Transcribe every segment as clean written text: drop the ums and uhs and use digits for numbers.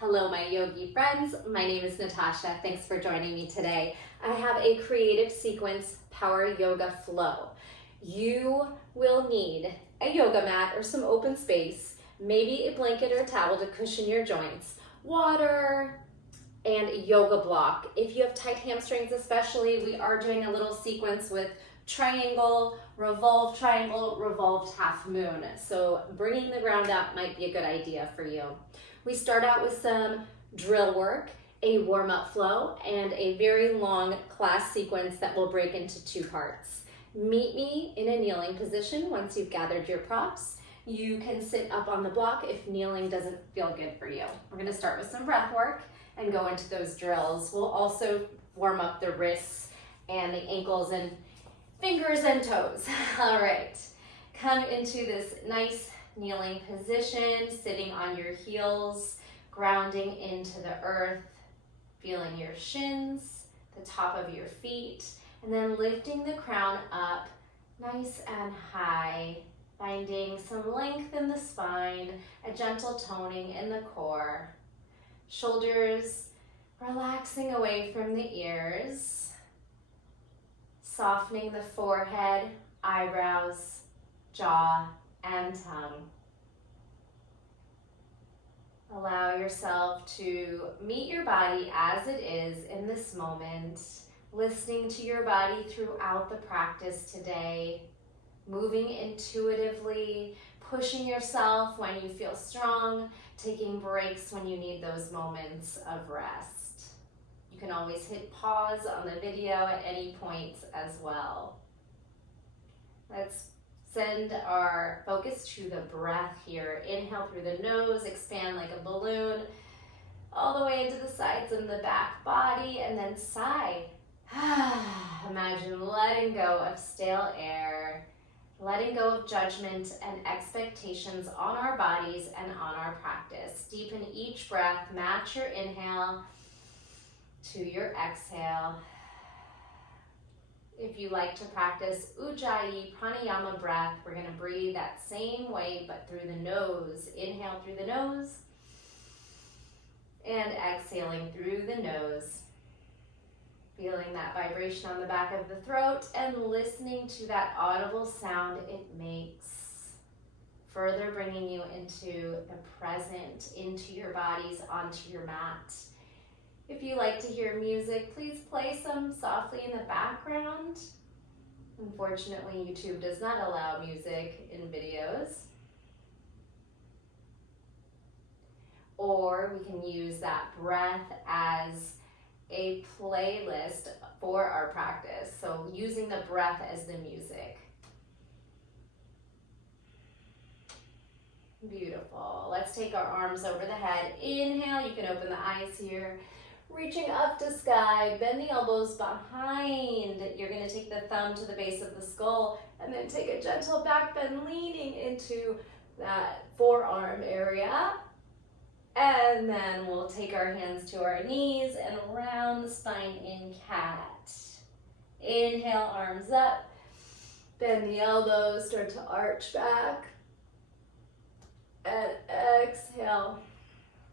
Hello, my yogi friends. My name is Natasha. Thanks for joining me today. I have a creative sequence power yoga flow. You will need a yoga mat or some open space, maybe a blanket or a towel to cushion your joints, water, and a yoga block. If you have tight hamstrings especially, we are doing a little sequence with triangle, revolved half moon. So bringing the ground up might be a good idea for you. We start out with some drill work, a warm-up flow, and a very long class sequence that will break into two parts. Meet me in a kneeling position once you've gathered your props. You can sit up on the block if kneeling doesn't feel good for you. We're going to start with some breath work and go into those drills. We'll also warm up the wrists and the ankles and fingers and toes. All right, come into this nice kneeling position, sitting on your heels, grounding into the earth, feeling your shins, the top of your feet, and then lifting the crown up nice and high, finding some length in the spine, a gentle toning in the core. Shoulders relaxing away from the ears, softening the forehead, eyebrows, jaw, and tongue. Allow yourself to meet your body as it is in this moment, listening to your body throughout the practice today, moving intuitively, pushing yourself when you feel strong, taking breaks when you need those moments of rest. You can always hit pause on the video at any point as well. Let's send our focus to the breath here. Inhale through the nose, expand like a balloon, all the way into the sides and the back body, and then sigh. Imagine letting go of stale air, letting go of judgment and expectations on our bodies and on our practice. Deepen each breath, match your inhale to your exhale. If you like to practice Ujjayi pranayama breath, we're going to breathe that same way but through the nose. Inhale through the nose and exhaling through the nose. Feeling that vibration on the back of the throat and listening to that audible sound it makes. Further bringing you into the present, into your bodies, onto your mat. If you like to hear music, please play some softly in the background. Unfortunately, YouTube does not allow music in videos. Or we can use that breath as a playlist for our practice. So using the breath as the music. Beautiful. Let's take our arms over the head. Inhale, you can open the eyes here. Reaching up to sky, bend the elbows behind. You're going to take the thumb to the base of the skull and then take a gentle back bend, leaning into that forearm area. And then we'll take our hands to our knees and round the spine in cat. Inhale, arms up. Bend the elbows, start to arch back. And exhale.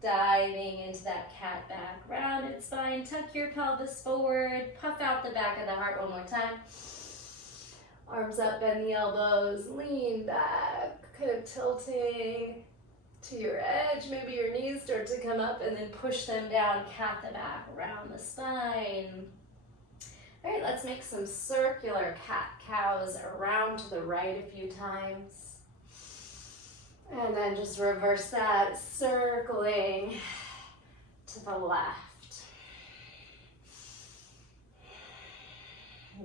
Diving into that cat back, rounded spine, tuck your pelvis forward, puff out the back of the heart one more time. Arms up, bend the elbows, lean back, kind of tilting to your edge. Maybe your knees start to come up and then push them down, cat the back, round the spine. All right, let's make some circular cat-cows around to the right a few times. And then just reverse that, circling to the left.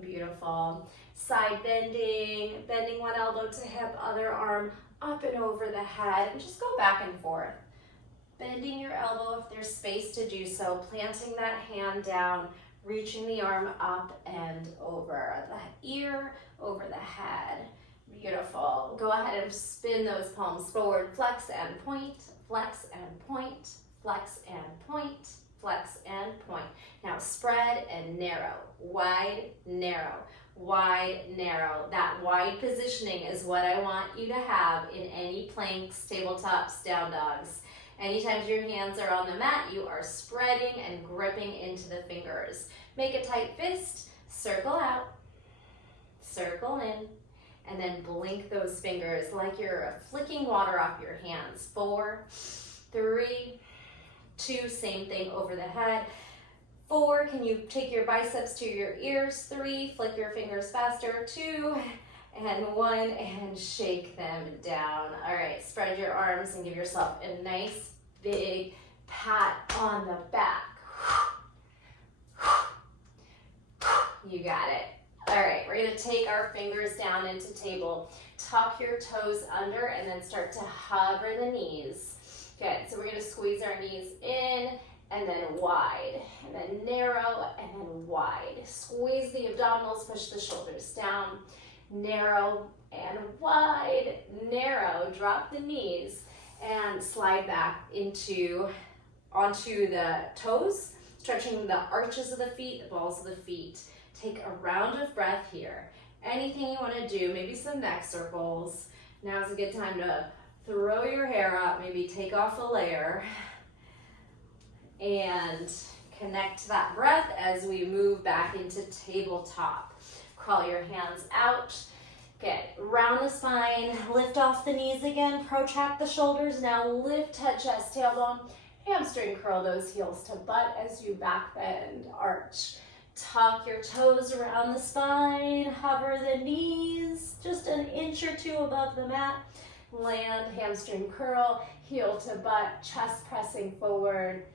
Beautiful. Side bending, bending one elbow to hip, other arm up and over the head, and just go back and forth. Bending your elbow if there's space to do so, planting that hand down, reaching the arm up and over the ear, over the head. Beautiful. Go ahead and spin those palms forward. Flex and point, flex and point, flex and point, flex and point. Now spread and narrow, wide, narrow, wide, narrow. That wide positioning is what I want you to have in any planks, tabletops, down dogs. Anytime your hands are on the mat, you are spreading and gripping into the fingers. Make a tight fist, circle out, circle in, and then blink those fingers like you're flicking water off your hands. 4, 3, 2, same thing over the head. 4, can you take your biceps to your ears? 3, flick your fingers faster. 2, and 1, and shake them down. All right, spread your arms and give yourself a nice big pat on the back. You got it. All right, we're gonna take our fingers down into table. Tuck your toes under and then start to hover the knees. Good, so we're gonna squeeze our knees in and then wide, and then narrow, and then wide. Squeeze the abdominals, push the shoulders down, narrow and wide, narrow, drop the knees, and slide back onto the toes, stretching the arches of the feet, the balls of the feet. Take a round of breath here. Anything you want to do, maybe some neck circles. Now's a good time to throw your hair up, maybe take off a layer, and connect that breath as we move back into tabletop. Crawl your hands out. Good. Round the spine, lift off the knees again, protract the shoulders. Now lift head, chest, tailbone, hamstring curl those heels to butt as you back bend, arch. Tuck your toes around the spine, hover the knees just an inch or two above the mat. Land, hamstring curl, heel to butt, chest pressing forward,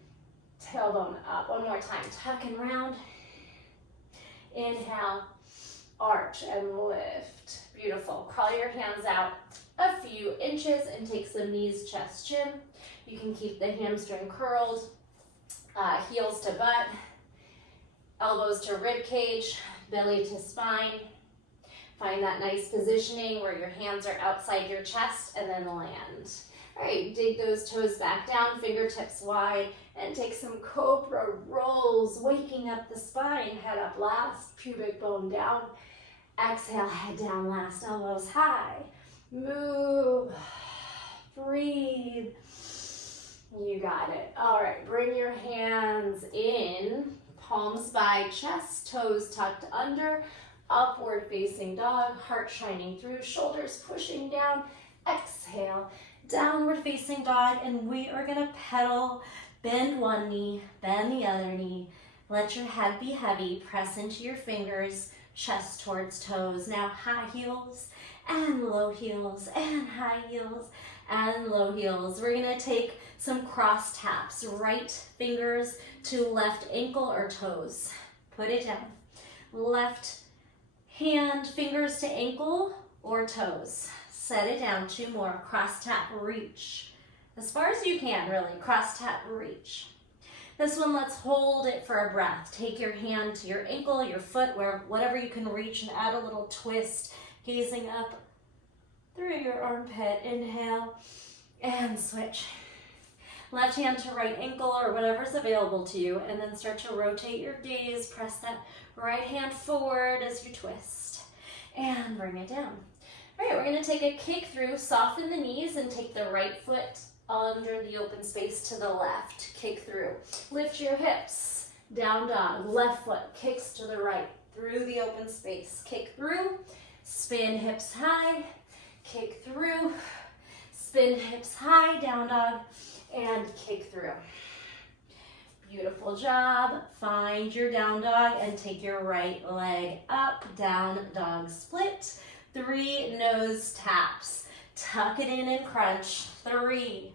tailbone up. One more time, tuck and round. Inhale, arch and lift. Beautiful. Crawl your hands out a few inches and take some knees, chest, chin. You can keep the hamstring curled, heels to butt, elbows to rib cage, belly to spine. Find that nice positioning where your hands are outside your chest and then land. All right, dig those toes back down, fingertips wide, and take some cobra rolls, waking up the spine, head up last, pubic bone down. Exhale, head down last, elbows high. Move, breathe. You got it. All right, bring your hands in, palms by chest, toes tucked under, upward facing dog, heart shining through, shoulders pushing down. Exhale, downward facing dog, and we are gonna pedal, bend one knee, bend the other knee. Let your head be heavy, press into your fingers, chest towards toes. Now high heels and low heels and high heels and low heels. We're gonna take some cross taps, right fingers to left ankle or toes. Put it down. Left hand, fingers to ankle or toes. Set it down, 2 more. Cross tap, reach. As far as you can, really. Cross tap, reach. This one, let's hold it for a breath. Take your hand to your ankle, your foot, whatever you can reach, and add a little twist, gazing up through your armpit. Inhale and switch. Left hand to right ankle or whatever's available to you, and then start to rotate your gaze. Press that right hand forward as you twist, and bring it down. All right, we're gonna take a kick through, soften the knees, and take the right foot under the open space to the left. Kick through. Lift your hips, down dog. Left foot kicks to the right, through the open space. Kick through, spin hips high, kick through, spin hips high, down dog, and kick through. Beautiful job. Find your down dog and take your right leg up, down dog split. 3 nose taps. Tuck it in and crunch. 3.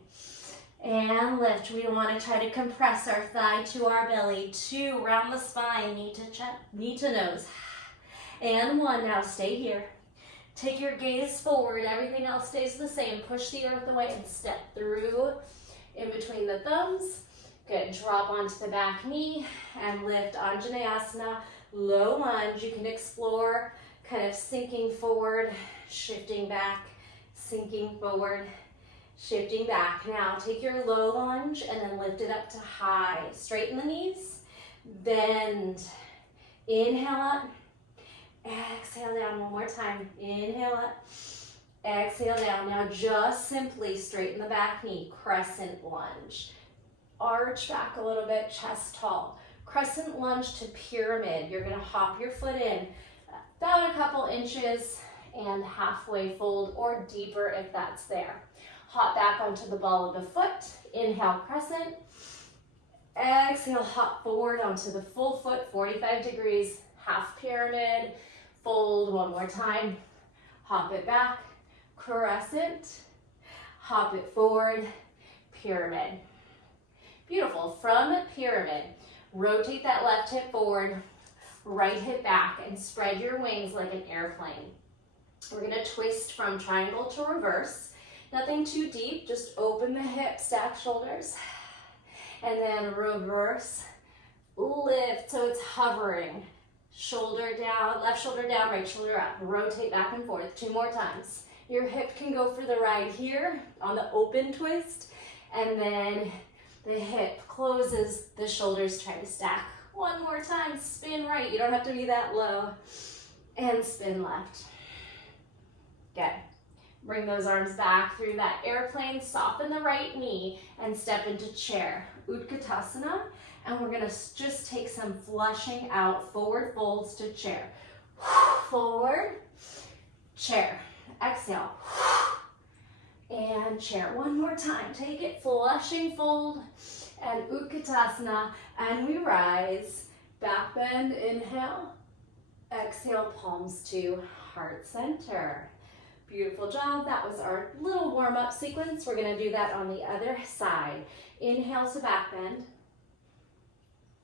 And lift. We want to try to compress our thigh to our belly. 2, round the spine, knee to nose. And 1, now stay here. Take your gaze forward. Everything else stays the same. Push the earth away and step through in between the thumbs. Good. Drop onto the back knee and lift. Anjaneyasana, low lunge. You can explore kind of sinking forward, shifting back, sinking forward, shifting back. Now take your low lunge and then lift it up to high. Straighten the knees, bend. Inhale up, exhale down. One more time. Inhale up, Exhale down. Now just simply straighten the back knee, crescent lunge. Arch back a little bit, chest tall. Crescent lunge to pyramid. You're gonna hop your foot in about a couple inches and halfway fold or deeper if that's there. Hop back onto the ball of the foot. Inhale, crescent. Exhale, hop forward onto the full foot, 45 degrees, half pyramid. Fold one more time. Hop it back, crescent. Hop it forward, pyramid. Beautiful. From pyramid, rotate that left hip forward, right hip back, and spread your wings like an airplane. We're gonna twist from triangle to reverse. Nothing too deep, just open the hips, stack shoulders, and then reverse, lift, so it's hovering. Shoulder down, left shoulder down, right shoulder up. Rotate back and forth 2 more times. Your hip can go for the ride here on the open twist, and then the hip closes, the shoulders try to stack. 1 more time, spin right. You don't have to be that low. And spin left. Good. Bring those arms back through that airplane, soften the right knee, and step into chair. Utkatasana, and we're gonna just take some flushing out, forward folds to chair. Forward, chair. Exhale. And chair. 1 more time. Take it, flushing fold, and Utkatasana, and we rise. Back bend, inhale. Exhale, palms to heart center. Beautiful job. That was our little warm-up sequence. We're gonna do that on the other side. Inhale to back bend.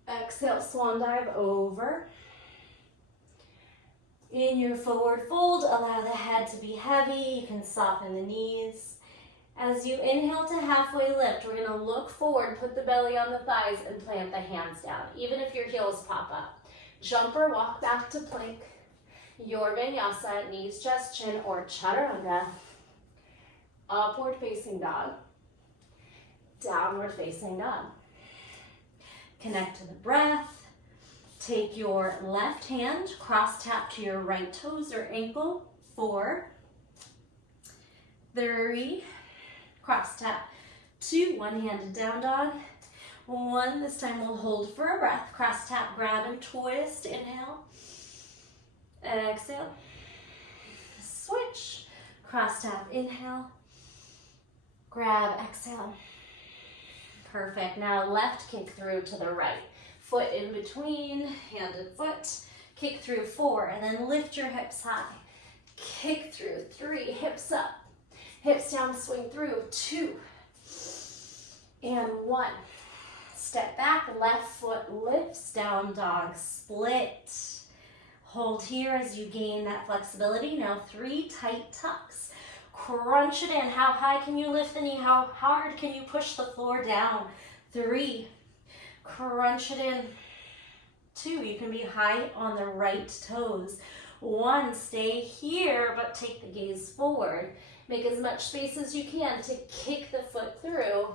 Exhale, swan dive over. In your forward fold, allow the head to be heavy. You can soften the knees. As you inhale to halfway lift, we're gonna look forward, put the belly on the thighs, and plant the hands down, even if your heels pop up. Jumper, walk back to plank. Your vinyasa, knees, chest, chin, or chaturanga. Upward facing dog. Downward facing dog. Connect to the breath. Take your left hand, cross tap to your right toes or ankle. 4, 3, cross tap. 2, one-handed down dog. 1, this time we'll hold for a breath. Cross tap, grab and twist. Inhale. Exhale. Switch. Cross tap, inhale. Grab, exhale. Perfect. Now left kick through to the right. Foot in between, hand and foot. Kick through 4, and then lift your hips high. Kick through 3, hips up. Hips down, swing through 2. And 1. Step back, left foot lifts, down dog, split. Hold here as you gain that flexibility. Now 3 tight tucks. Crunch it in. How high can you lift the knee? How hard can you push the floor down? 3. Crunch it in. 2, you can be high on the right toes. 1, stay here, but take the gaze forward. Make as much space as you can to kick the foot through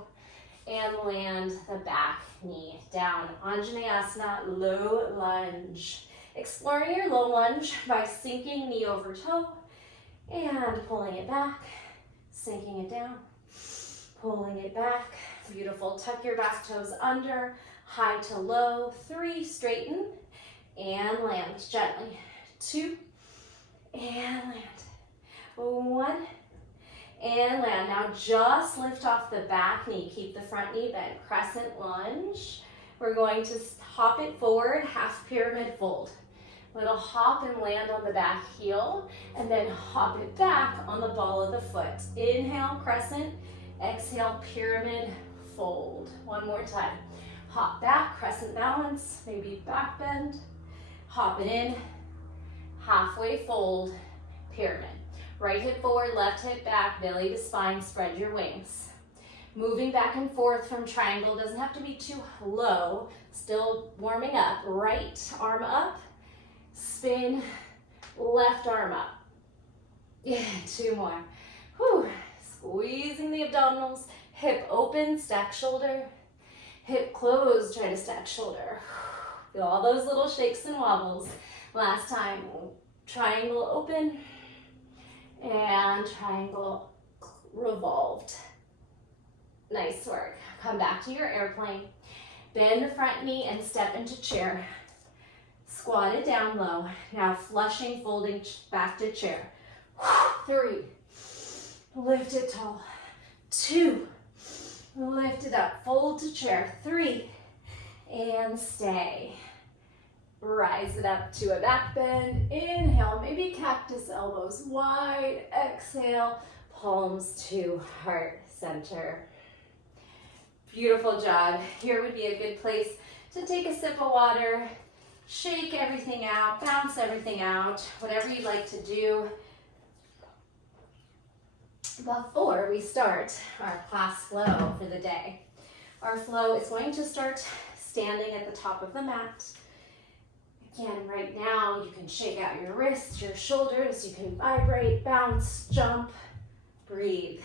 and land the back knee down. Anjaneyasana, low lunge. Exploring your low lunge by sinking knee over toe and pulling it back, sinking it down, pulling it back. Beautiful. Tuck your back toes under, high to low. 3, straighten and land gently. 2, and land. 1, and land. Now just lift off the back knee. Keep the front knee bent. Crescent lunge. We're going to hop it forward, half pyramid fold. Little hop and land on the back heel, and then hop it back on the ball of the foot. Inhale, crescent. Exhale, pyramid fold. 1 more time. Hop back, crescent balance, maybe back bend. Hop it in, halfway fold, pyramid. Right hip forward, left hip back, belly to spine, spread your wings. Moving back and forth from triangle, doesn't have to be too low, still warming up. Right arm up, spin, left arm up. Yeah, 2 more. Whew. Squeezing the abdominals, hip open, stack shoulder, hip closed, try to stack shoulder. Feel all those little shakes and wobbles. Last time, triangle open and triangle revolved. Nice work. Come back to your airplane. Bend the front knee and step into chair. Squat it down low. Now flushing, folding back to chair. 3. Lift it tall. 2. Lift it up. Fold to chair. 3. And stay. Rise it up to a back bend. Inhale, maybe cactus elbows wide. Exhale, palms to heart center. Beautiful job. Here would be a good place to take a sip of water, shake everything out, bounce everything out, whatever you'd like to do before we start our class flow for the day. Our flow is going to start standing at the top of the mat. Again, right now you can shake out your wrists, your shoulders, you can vibrate, bounce, jump, breathe.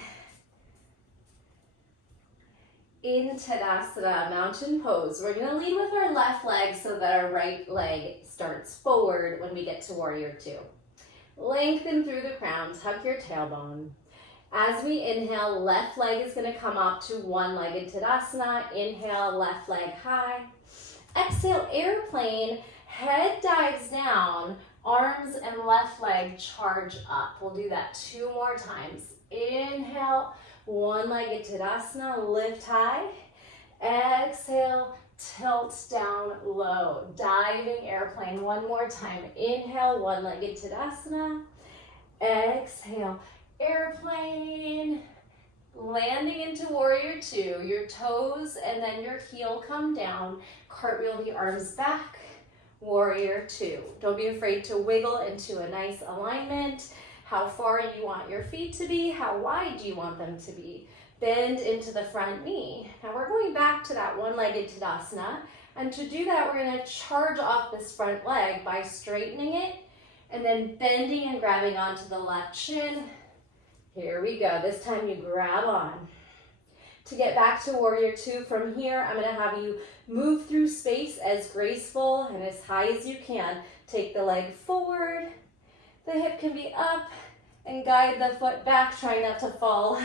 In Tadasana, mountain pose, we're gonna lead with our left leg so that our right leg starts forward when we get to warrior 2. Lengthen through the crown, tuck your tailbone. As we inhale, left leg is gonna come up to one-legged Tadasana. Inhale, left leg high. Exhale, airplane, head dives down, arms and left leg charge up. We'll do that 2 more times. Inhale, one-legged Tadasana, lift high. Exhale, tilt down low. Diving airplane, 1 more time. Inhale, one-legged Tadasana. Exhale, airplane. Landing into warrior 2. Your toes and then your heel come down. Cartwheel the arms back. Warrior 2. Don't be afraid to wiggle into a nice alignment. How far you want your feet to be, how wide do you want them to be. Bend into the front knee. Now we're going back to that one-legged Tadasana, and to do that we're gonna charge off this front leg by straightening it and then bending and grabbing onto the left shin. Here we go, this time you grab on. To get back to warrior 2 from here, I'm gonna have you move through space as graceful and as high as you can. Take the leg forward, the hip can be up, and guide the foot back, try not to fall.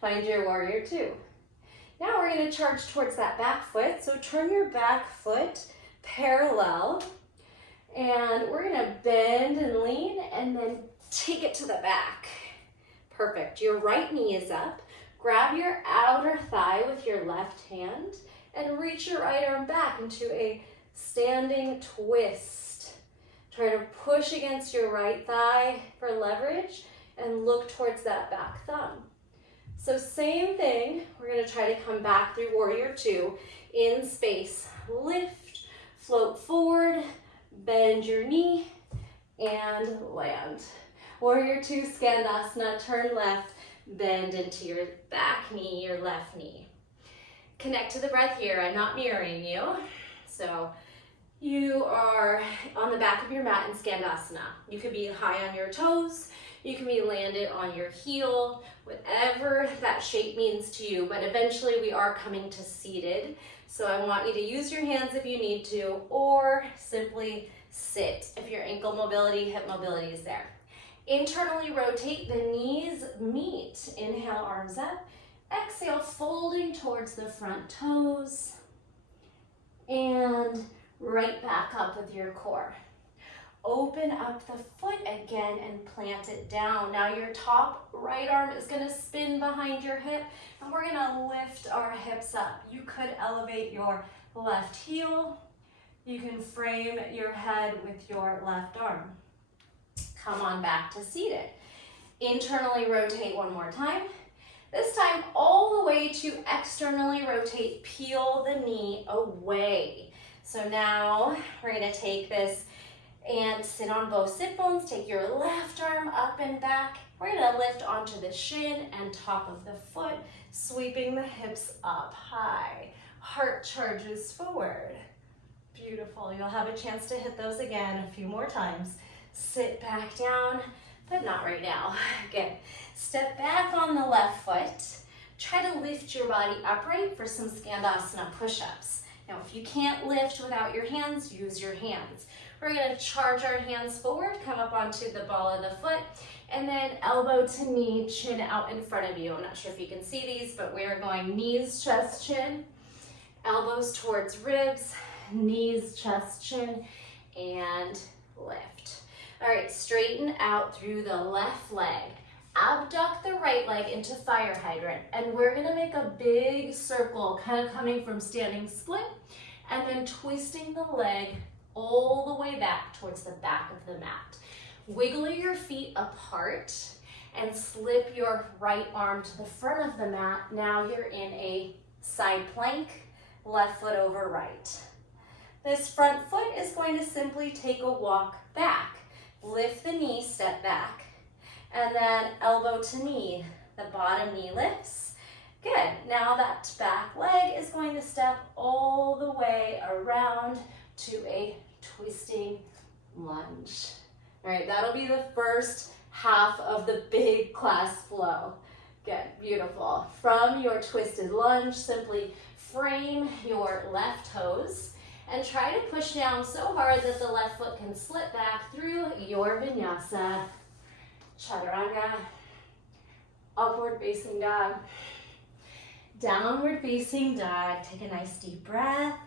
Find your warrior 2. Now we're gonna charge towards that back foot, so turn your back foot parallel, and we're gonna bend and lean, and then take it to the back. Perfect, your right knee is up. Grab your outer thigh with your left hand, and reach your right arm back into a standing twist. Try to push against your right thigh for leverage and look towards that back thumb. So same thing, we're gonna try to come back through warrior 2 in space. Lift, float forward, bend your knee, and land. Warrior 2 Skandasana, turn left, bend into your back knee, your left knee. Connect to the breath here, I'm not mirroring you. So you are on the back of your mat in Skandasana. You could be high on your toes, you can be landed on your heel, whatever that shape means to you, but eventually we are coming to seated. So I want you to use your hands if you need to, or simply sit if your ankle mobility, hip mobility is there. Internally rotate, the knees meet. Inhale, arms up. Exhale, folding towards the front toes. And right back up with your core. Open up the foot again and plant it down. Now your top right arm is gonna spin behind your hip, and we're gonna lift our hips up. You could elevate your left heel. You can frame your head with your left arm. Come on back to seated. Internally rotate 1 more time. This time all the way to externally rotate, peel the knee away. So now we're gonna take this and sit on both sit bones. Take your left arm up and back. We're gonna lift onto the shin and top of the foot, sweeping the hips up high. Heart charges forward. Beautiful, you'll have a chance to hit those again a few more times. Sit back down, but not right now. Good. Step back on the left foot. Try to lift your body upright for some Skandasana push-ups. Now, if you can't lift without your hands, use your hands. We're gonna charge our hands forward, come up onto the ball of the foot, And then elbow to knee, chin out in front of you. I'm not sure if you can see these, but we are going knees, chest, chin, elbows towards ribs, knees, chest, chin, and lift. All right, straighten out through the left leg. Abduct the right leg into fire hydrant, and we're gonna make a big circle, kind of coming from standing split, and then twisting the leg all the way back towards the back of the mat. Wiggle your feet apart and slip your right arm to the front of the mat. Now you're in a side plank, left foot over right. This front foot is going to simply take a walk back. Lift the knee, step back, and then elbow to knee. The bottom knee lifts. Good. Now that back leg is going to step all the way around to a twisting lunge. All right, that'll be the first half of the big class flow. Good, beautiful. From your twisted lunge, simply frame your left toes and try to push down so hard that the left foot can slip back through your vinyasa. Chaturanga, upward facing dog, downward facing dog. Take a nice deep breath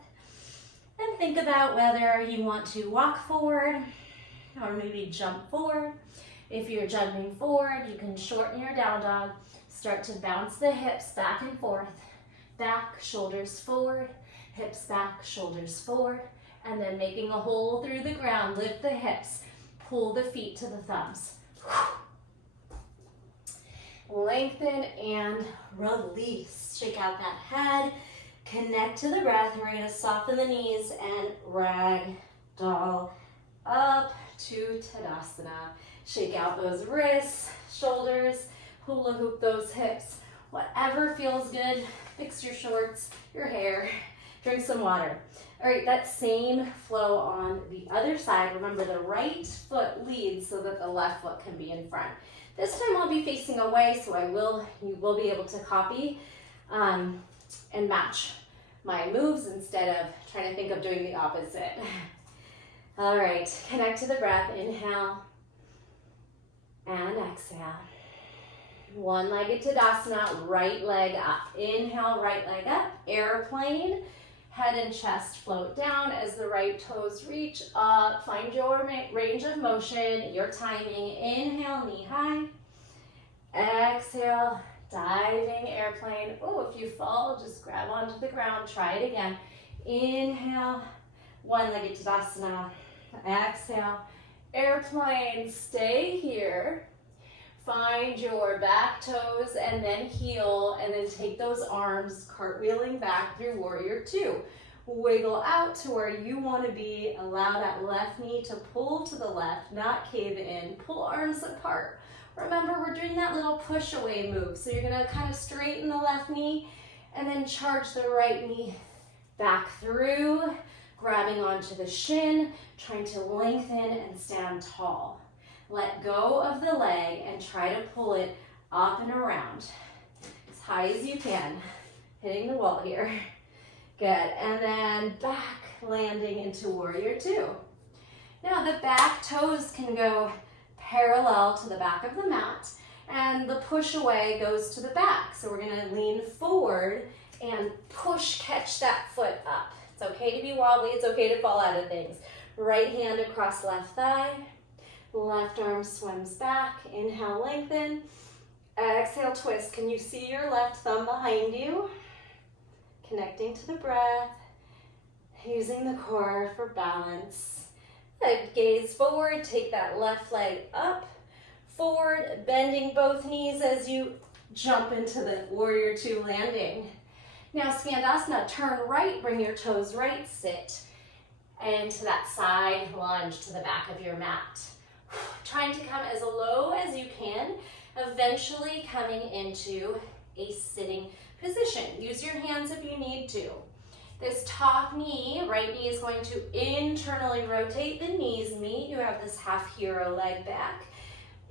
and think about whether you want to walk forward or maybe jump forward. If you're jumping forward, you can shorten your down dog. Start to bounce the hips back and forth. Back, shoulders forward, hips back, shoulders forward, and then making a hole through the ground. Lift the hips, pull the feet to the thumbs. Lengthen and release. Shake out that head, connect to the breath. We're gonna soften the knees and ragdoll up to Tadasana. Shake out those wrists, shoulders, hula hoop those hips. Whatever feels good. Fix your shorts, your hair, drink some water. All right, that same flow on the other side. Remember, the right foot leads so that the left foot can be in front. This time I'll be facing away, so you will be able to copy and match my moves instead of trying to think of doing the opposite. All right, connect to the breath. Inhale and exhale. One-legged Tadasana, right leg up. Inhale, right leg up, airplane. Head and chest float down as the right toes reach up. Find your range of motion, your timing. Inhale, knee high. Exhale, diving airplane. Oh, if you fall, just grab onto the ground. Try it again. Inhale, one-legged Tadasana. Exhale, airplane. Stay here. Find your back toes and then heel, and then take those arms cartwheeling back through warrior two. Wiggle out to where you want to be. Allow that left knee to pull to the left, not cave in. Pull arms apart. Remember, we're doing that little push away move. So you're going to kind of straighten the left knee and then charge the right knee back through, grabbing onto the shin, trying to lengthen and stand tall. Let go of the leg and try to pull it up and around as high as you can. Hitting the wall here. Good. And then back, landing into warrior two. Now the back toes can go parallel to the back of the mat, and the push away goes to the back. So we're going to lean forward and push, catch that foot up. It's okay to be wobbly. It's okay to fall out of things. Right hand across left thigh. Left arm swims back. Inhale, lengthen. Exhale, twist. Can you see your left thumb behind you? Connecting to the breath. Using the core for balance. Good. Gaze forward. Take that left leg up. Forward. Bending both knees as you jump into the warrior two landing. Now, Skandasana. Turn right. Bring your toes right. Sit into that side lunge to the back of your mat. Trying to come as low as you can, eventually coming into a sitting position. Use your hands if you need to. This top knee, right knee, is going to internally rotate. The knees meet. You have this half hero leg back.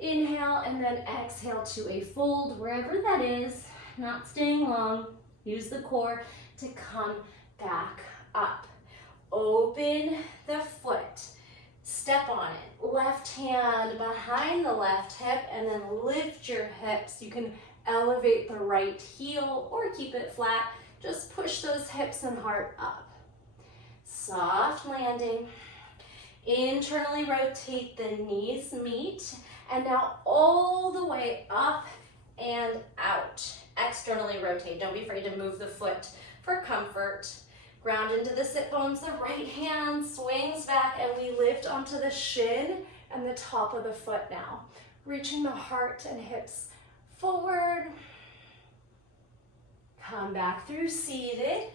Inhale and then exhale to a fold, wherever that is, not staying long. Use the core to come back up. Open the foot. Step on it. Left hand behind the left hip and then lift your hips. You can elevate the right heel or keep it flat. Just push those hips and heart up. Soft landing. Internally rotate, the knees meet. And now all the way up and out. Externally rotate. Don't be afraid to move the foot for comfort. Ground into the sit bones. The right hand swings back and we lift onto the shin and the top of the foot now. Reaching the heart and hips forward. Come back through seated.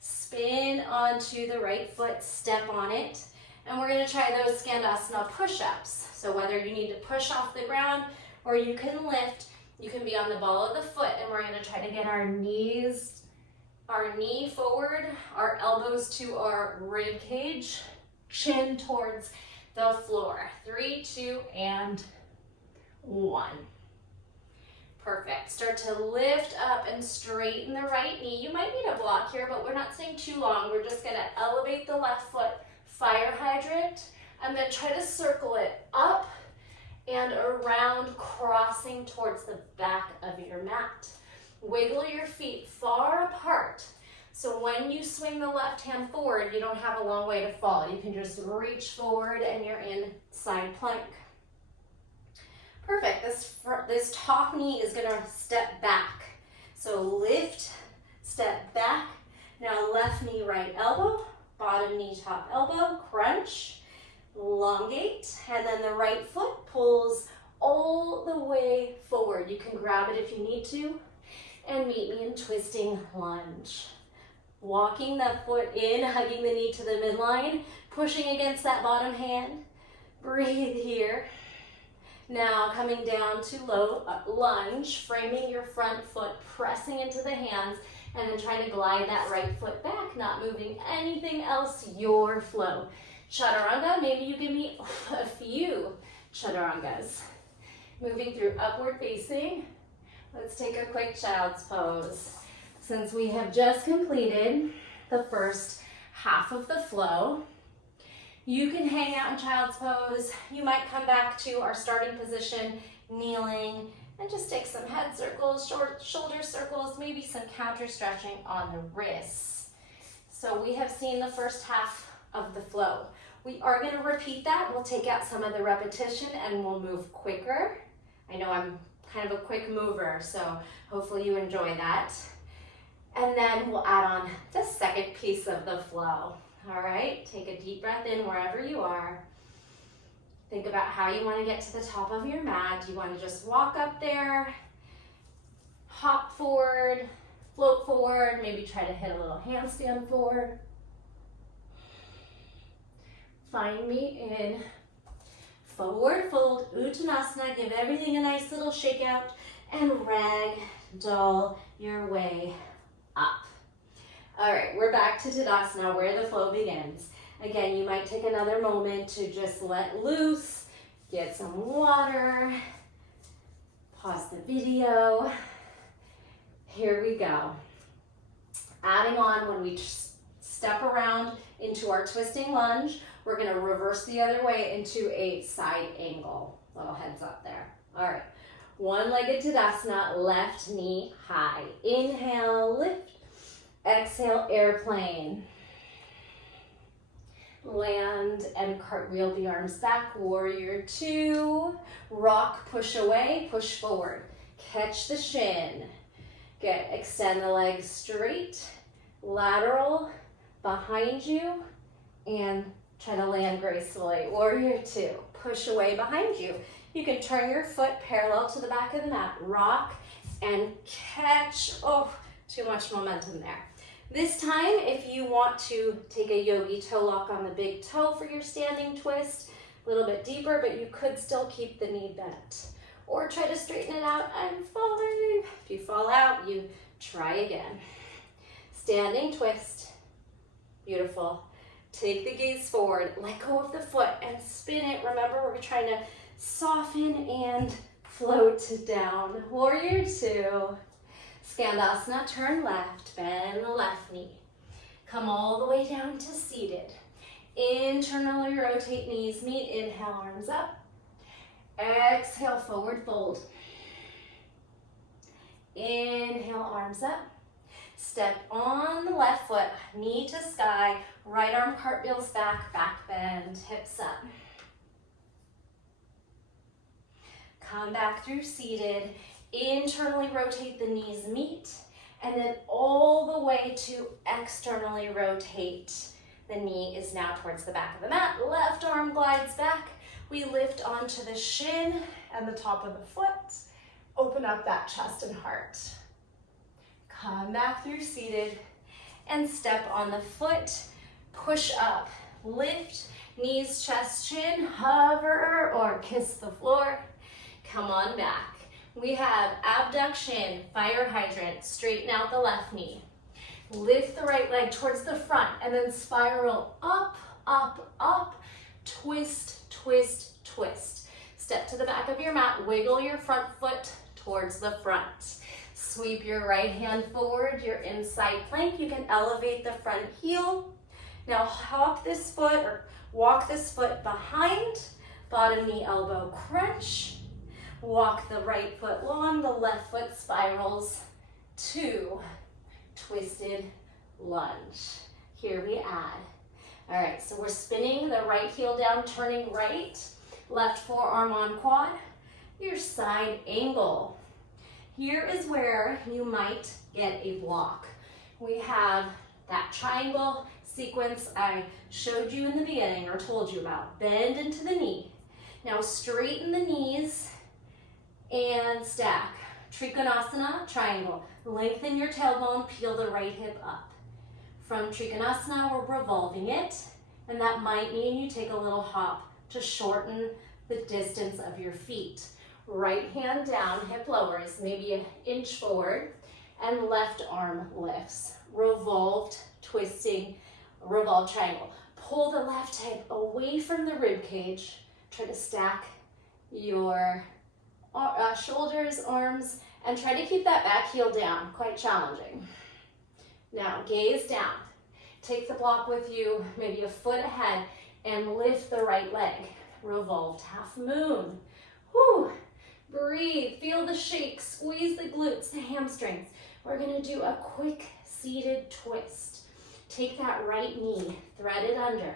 Spin onto the right foot, step on it. And we're gonna try those Skandasana push-ups. So whether you need to push off the ground or you can lift, you can be on the ball of the foot, and we're gonna try to get our knees, our knee forward, our elbows to our rib cage, chin towards the floor. 3, 2, and 1. Perfect. Start to lift up and straighten the right knee. You might need a block here, but we're not staying too long. We're just gonna elevate the left foot, fire hydrant, and then try to circle it up and around, crossing towards the back of your mat. Wiggle your feet far apart. So when you swing the left hand forward, you don't have a long way to fall. You can just reach forward and you're in side plank. Perfect. This top knee is going to step back. So lift, step back. Now left knee, right elbow, bottom knee, top elbow, crunch, elongate, and then the right foot pulls all the way forward. You can grab it if you need to, and meet me in twisting lunge. Walking that foot in, hugging the knee to the midline, pushing against that bottom hand. Breathe here. Now coming down to low lunge, framing your front foot, pressing into the hands, and then trying to glide that right foot back, not moving anything else, your flow. Chaturanga, maybe you give me a few chaturangas. Moving through upward facing. Let's take a quick child's pose. Since we have just completed the first half of the flow, you can hang out in child's pose. You might come back to our starting position, kneeling, and just take some head circles, shoulder circles, maybe some counter stretching on the wrists. So we have seen the first half of the flow. We are going to repeat that. We'll take out some of the repetition and we'll move quicker. I know I'm kind of a quick mover, so hopefully you enjoy that. And then we'll add on the second piece of the flow. All right, take a deep breath in wherever you are. Think about how you want to get to the top of your mat. Do you want to just walk up there, hop forward, float forward, maybe try to hit a little handstand forward. Find me in forward fold, Uttanasana. Give everything a nice little shake out and ragdoll your way up. All right, we're back to Tadasana where the flow begins. Again, you might take another moment to just let loose, get some water, pause the video. Here we go. Adding on, when we step around into our twisting lunge, we're gonna reverse the other way into a side angle. Little heads up there. All right, one-legged Tadasana, left knee high. Inhale, lift. Exhale, airplane. Land and cartwheel the arms back. Warrior 2. Rock, push away, push forward. Catch the shin. Extend the legs straight. Lateral behind you. And try to land gracefully. Warrior 2. Push away behind you. You can turn your foot parallel to the back of the mat. Rock and catch. Oh, too much momentum there. This time, if you want to take a yogi toe lock on the big toe for your standing twist, a little bit deeper, but you could still keep the knee bent. Or try to straighten it out. I'm falling. If you fall out, you try again. Standing twist. Beautiful. Take the gaze forward. Let go of the foot and spin it. Remember, we're trying to soften and float down. Warrior 2. Skandasana, turn left, bend the left knee. Come all the way down to seated. Internally rotate, knees meet. Inhale, arms up. Exhale, forward fold. Inhale, arms up. Step on the left foot, knee to sky, right arm cartwheels back, back bend, hips up. Come back through seated, internally rotate, the knees meet, and then all the way to externally rotate. The knee is now towards the back of the mat, left arm glides back. We lift onto the shin and the top of the foot. Open up that chest and heart. Come back through seated and step on the foot. Push up, lift, knees, chest, chin, hover or kiss the floor. Come on back. We have abduction, fire hydrant, straighten out the left knee. Lift the right leg towards the front and then spiral up, up, up, twist, twist, twist. Step to the back of your mat, wiggle your front foot towards the front. Sweep your right hand forward, your inside plank. You can elevate the front heel. Now hop this foot or walk this foot behind, bottom knee, elbow crunch. Walk the right foot long, the left foot spirals to twisted lunge. Here we add. All right, so we're spinning the right heel down, turning right, left forearm on quad, your side angle. Here is where you might get a block. We have that triangle sequence I showed you in the beginning or told you about. Bend into the knee. Now straighten the knees and stack. Trikonasana, triangle. Lengthen your tailbone, peel the right hip up. From Trikonasana, we're revolving it, and that might mean you take a little hop to shorten the distance of your feet. Right hand down, hip lowers, maybe an inch forward, and left arm lifts. Revolved, twisting, revolved triangle. Pull the left hip away from the rib cage. Try to stack your shoulders, arms, and try to keep that back heel down. Quite challenging. Now, gaze down. Take the block with you, maybe a foot ahead, and lift the right leg. Revolved half moon. Whew. Breathe, feel the shake, squeeze the glutes, the hamstrings. We're gonna do a quick seated twist. Take that right knee, thread it under,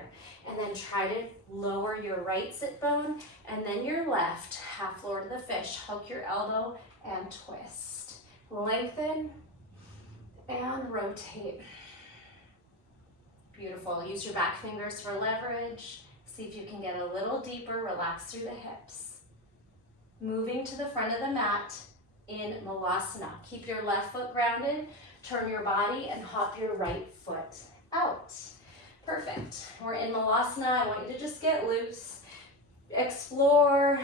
and then try to lower your right sit bone, and then your left, half lower to the fish. Hook your elbow and twist. Lengthen and rotate. Beautiful. Use your back fingers for leverage. See if you can get a little deeper. Relax through the hips. Moving to the front of the mat in Malasana. Keep your left foot grounded. Turn your body and hop your right foot out. Perfect. We're in Malasana. I want you to just get loose. Explore,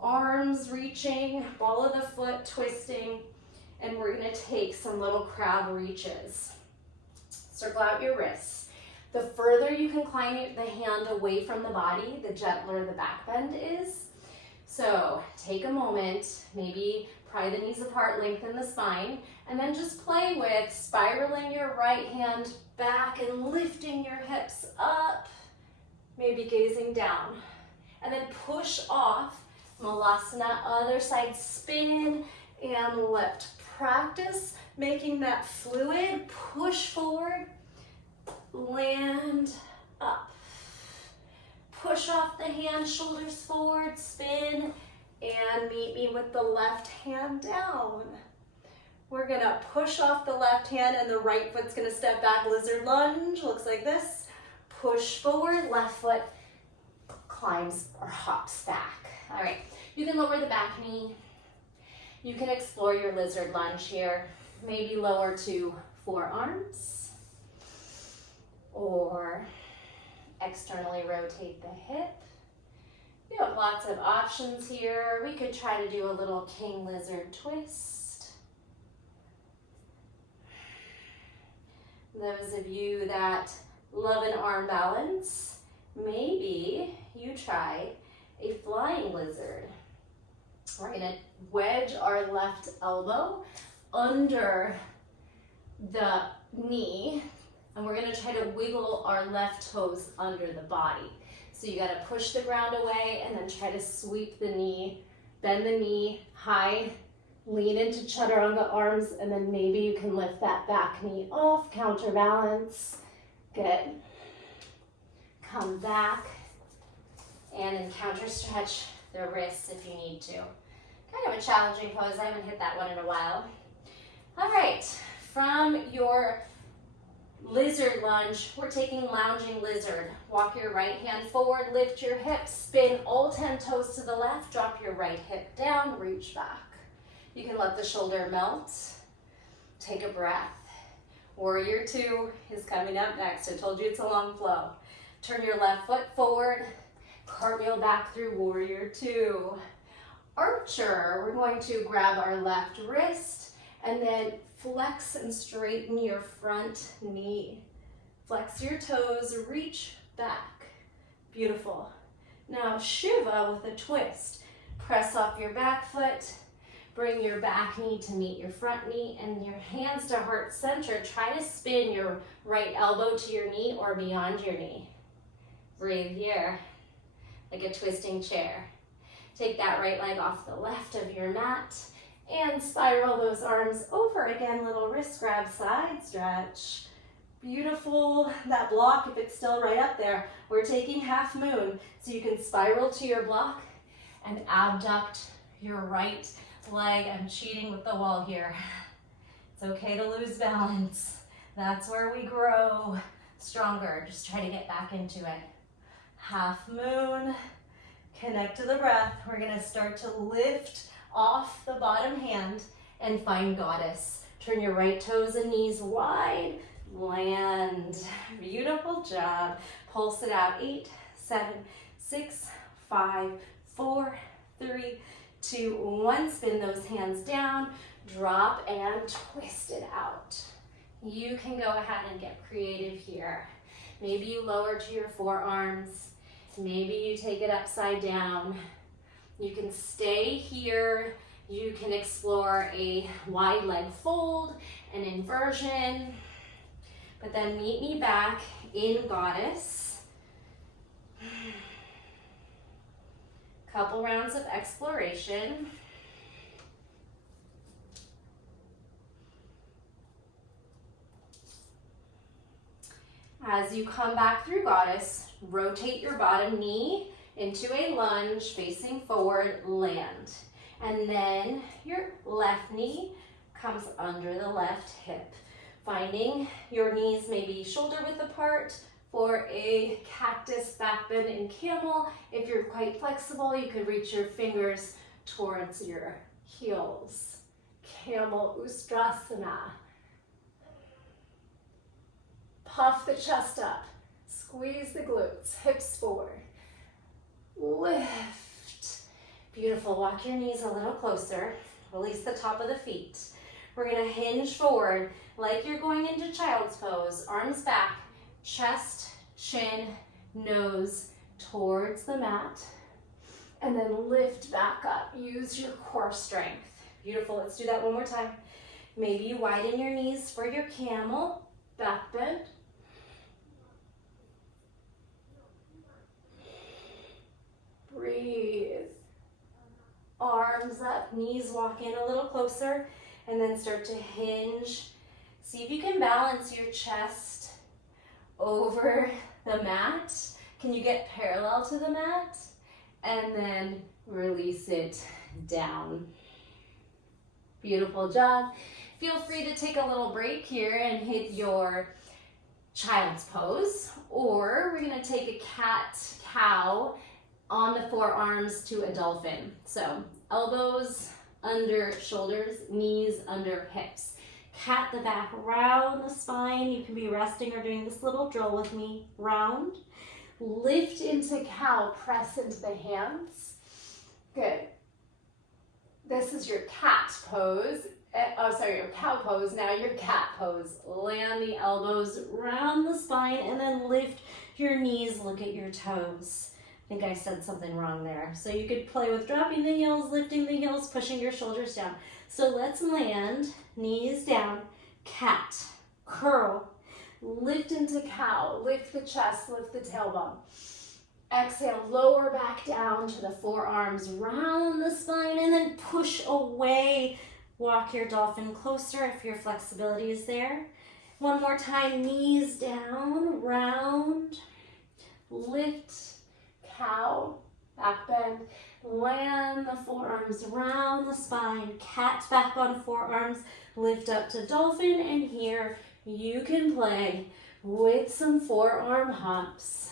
arms reaching, ball of the foot twisting, and we're gonna take some little crab reaches. Circle out your wrists. The further you can climb the hand away from the body, the gentler the back bend is. So take a moment, maybe pry the knees apart, lengthen the spine, and then just play with spiraling your right hand back and lifting your hips up, maybe gazing down. And then push off, Malasana, other side, spin and lift. Practice making that fluid, push forward, land up. Push off the hand, shoulders forward, spin, and meet me with the left hand down. We're gonna push off the left hand and the right foot's gonna step back, lizard lunge, looks like this. Push forward, left foot climbs or hops back. All right, you can lower the back knee. You can explore your lizard lunge here. Maybe lower to forearms or externally rotate the hip. You have lots of options here. We could try to do a little king lizard twist. Those of you that love an arm balance, maybe you try a flying lizard. We're gonna wedge our left elbow under the knee, And we're gonna try to wiggle our left toes under the body. So you gotta push the ground away and then try to sweep the knee, bend the knee high, lean into chaturanga arms, and then maybe you can lift that back knee off, counterbalance. Good. Come back and then counter stretch the wrists if you need to. Kind of a challenging pose. I haven't hit that one in a while. All right, from your lizard lunge, we're taking lounging lizard. Walk your right hand forward, lift your hips, spin all 10 toes to the left, drop your right hip down, reach back. You can let the shoulder melt. Take a breath. Warrior 2 is coming up next. I told you it's a long flow. Turn your left foot forward, cartwheel back through warrior 2. Archer, we're going to grab our left wrist and then flex and straighten your front knee. Flex your toes, reach back. Beautiful. Now Shiva with a twist. Press off your back foot, bring your back knee to meet your front knee and your hands to heart center. Try to spin your right elbow to your knee or beyond your knee. Breathe here, like a twisting chair. Take that right leg off the left of your mat and spiral those arms over again, little wrist grab, side stretch. Beautiful. That block, if it's still right up there, we're taking half moon. So you can spiral to your block and abduct your right leg. I'm cheating with the wall here. It's okay to lose balance. That's where we grow stronger. Just try to get back into it. Half moon. Connect to the breath. We're gonna start to lift off the bottom hand and find goddess. Turn your right toes and knees wide. Land. Beautiful job. Pulse it out. 8, 7, 6, 5, 4, 3, 2, 1. Spin those hands down. Drop and twist it out. You can go ahead and get creative here. Maybe you lower to your forearms. Maybe you take it upside down. You can stay here. You can explore a wide leg fold, an inversion, but then meet me back in goddess. Couple rounds of exploration. As you come back through goddess, rotate your bottom knee into a lunge, facing forward, land. And then your left knee comes under the left hip. Finding your knees maybe shoulder width apart for a cactus back bend in camel. If you're quite flexible, you could reach your fingers towards your heels. Camel Ustrasana. Puff the chest up. Squeeze the glutes, hips forward. Lift. Beautiful. Walk your knees a little closer. Release the top of the feet. We're going to hinge forward like you're going into child's pose. Arms back, chest, chin, nose towards the mat. And then lift back up. Use your core strength. Beautiful. Let's do that one more time. Maybe you widen your knees for your camel. Back bend. Breathe. Arms up, knees walk in a little closer, and then start to hinge. See if you can balance your chest over the mat. Can you get parallel to the mat? And then release it down. Beautiful job. Feel free to take a little break here and hit your child's pose, or we're gonna take a cat-cow on the forearms to a dolphin. So elbows under shoulders, knees under hips. Cat the back, round the spine. You can be resting or doing this little drill with me. Round, lift into cow, press into the hands. Good. This is your cat pose. Your cow pose. Now your cat pose. Land the elbows, round the spine, and then lift your knees, look at your toes. I think I said something wrong there. So you could play with dropping the heels, lifting the heels, pushing your shoulders down. So let's land, knees down, cat, curl, Lift into cow, lift the chest, lift the tailbone. Exhale, lower back down to the forearms, round the spine, and then push away. Walk your dolphin closer if your flexibility is there. One more time, knees down, round, lift, cow, back bend, land the forearms round the spine, cat back on forearms, lift up to dolphin, and here you can play with some forearm hops.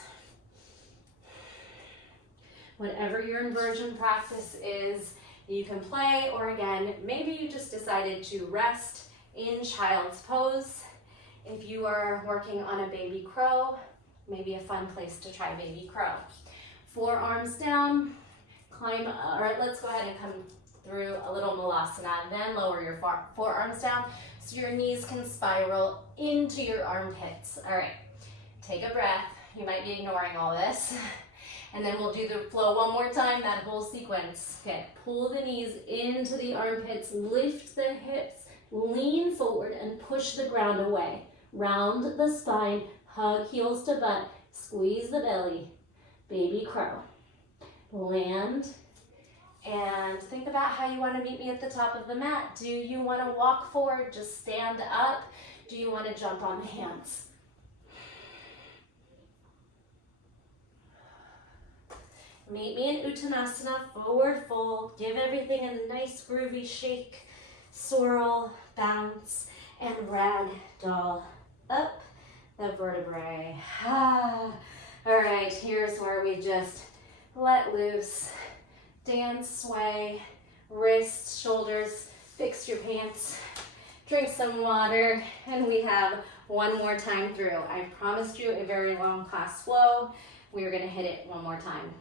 Whatever your inversion practice is, you can play, or again, maybe you just decided to rest in child's pose. If you are working on a baby crow, maybe a fun place to try baby crow. Forearms down, climb, or let's go ahead and come through a little malasana, then lower your forearms down so your knees can spiral into your armpits. All right, take a breath. You might be ignoring all this. And then we'll do the flow one more time, that whole sequence. Okay, pull the knees into the armpits, lift the hips, lean forward and push the ground away. Round the spine, hug heels to butt, squeeze the belly, baby crow. Land, and think about how you want to meet me at the top of the mat. Do you want to walk forward, just stand up? Do you want to jump on the hands? Meet me in Uttanasana, forward fold. Give everything a nice groovy shake, swirl, bounce, and ragdoll up the vertebrae. All right, here's where we just let loose, dance, sway, wrists, shoulders, fix your pants, drink some water, and we have one more time through. I promised you a very long class flow. We're gonna hit it one more time.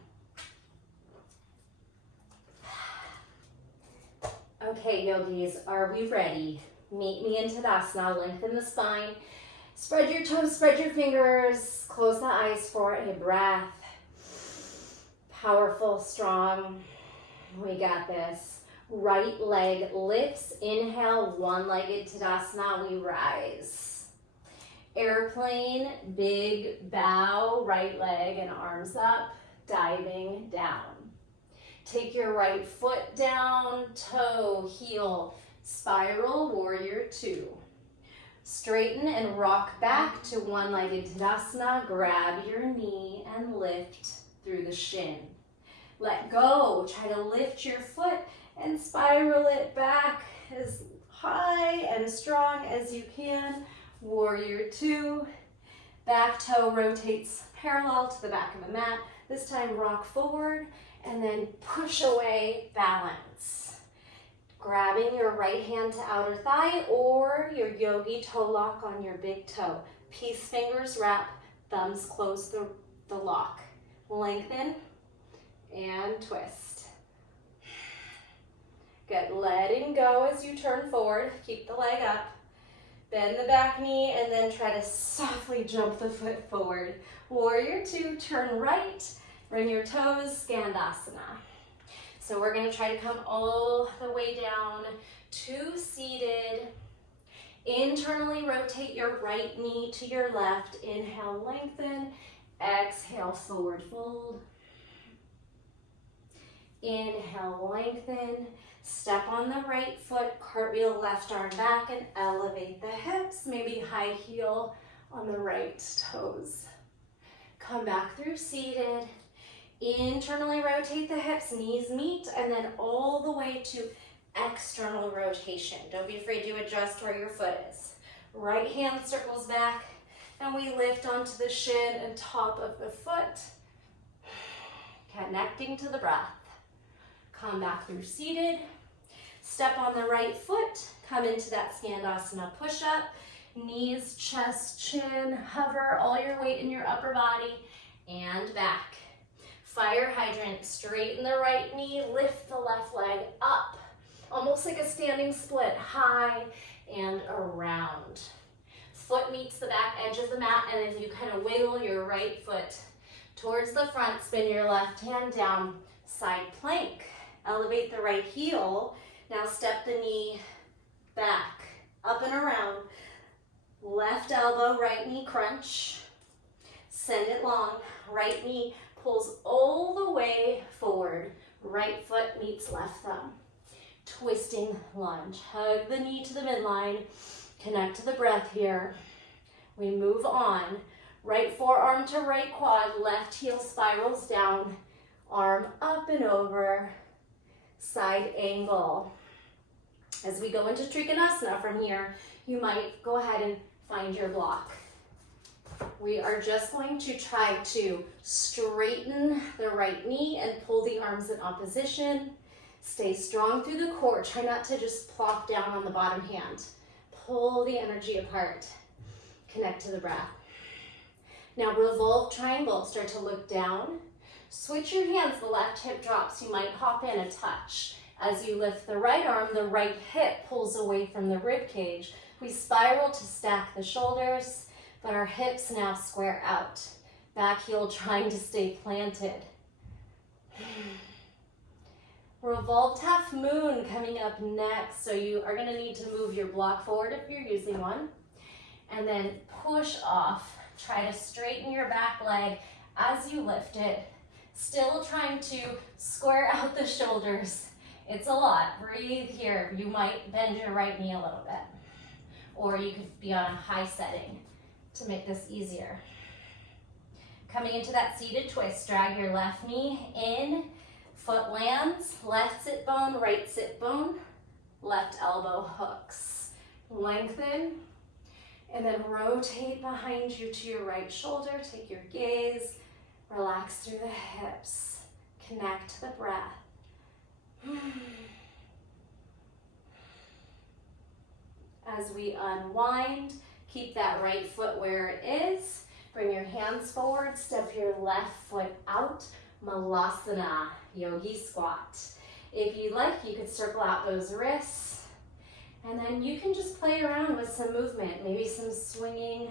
Okay, yogis, are we ready? Meet me in Tadasana, lengthen the spine, spread your toes, spread your fingers, close the eyes for a breath. Powerful, strong, we got this. Right leg lifts, inhale, one-legged Tadasana, we rise. Airplane, big bow, right leg and arms up, diving down. Take your right foot down, toe, heel, spiral, warrior two. Straighten and rock back to one-legged Tadasana. Grab your knee and lift through the shin. Let go, try to lift your foot and spiral it back as high and strong as you can. Warrior two. Back toe rotates parallel to the back of the mat. This time rock forward and then push away, balance. Grabbing your right hand to outer thigh or your yogi toe lock on your big toe. Peace fingers wrap, thumbs close the lock. Lengthen and twist. Good, letting go as you turn forward. Keep the leg up. Bend the back knee and then try to softly jump the foot forward. Warrior two, turn right. Bring your toes, Skandasana. So we're gonna try to come all the way down to seated. Internally rotate your right knee to your left. Inhale, lengthen. Exhale, forward fold. Inhale, lengthen. Step on the right foot, cartwheel left arm back and elevate the hips. Maybe high heel on the right toes. Come back through seated. Internally rotate the hips, knees meet, and then all the way to external rotation. Don't be afraid to adjust where your foot is. Right hand circles back, and we lift onto the shin and top of the foot, connecting to the breath. Come back through seated. Step on the right foot, come into that Skandasana push-up. Knees, chest, chin, hover all your weight in your upper body, and back. Fire hydrant, straighten the right knee, lift the left leg up, almost like a standing split, high and around. Foot meets the back edge of the mat, and then you kind of wiggle your right foot towards the front, spin your left hand down, side plank. Elevate the right heel. Now step the knee back, up and around. Left elbow, right knee crunch. Send it long. Right knee pulls all the way forward. Right foot meets left thumb. Twisting lunge. Hug the knee to the midline. Connect to the breath here. We move on. Right forearm to right quad. Left heel spirals down. Arm up and over. Side angle. As we go into Trikonasana from here, you might go ahead and find your block. We are just going to try to straighten the right knee and pull the arms in opposition. Stay strong through the core. Try not to just plop down on the bottom hand. Pull the energy apart. Connect to the breath. Now revolve triangle. Start to look down. Switch your hands. The left hip drops. You might hop in a touch. As you lift the right arm, the right hip pulls away from the rib cage. We spiral to stack the shoulders, but our hips now square out. Back heel trying to stay planted. Revolved half moon coming up next. So you are going to need to move your block forward if you're using one. And then push off. Try to straighten your back leg as you lift it. Still trying to square out the shoulders. It's a lot. Breathe here. You might bend your right knee a little bit. Or you could be on a high setting to make this easier. Coming into that seated twist, drag your left knee in. Foot lands, left sit bone, right sit bone, left elbow hooks. Lengthen, and then rotate behind you to your right shoulder. Take your gaze, relax through the hips. Connect to the breath. As we unwind, keep that right foot where it is. Bring your hands forward, step your left foot out. Malasana, yogi squat. If you'd like, you could circle out those wrists. And then you can just play around with some movement, maybe some swinging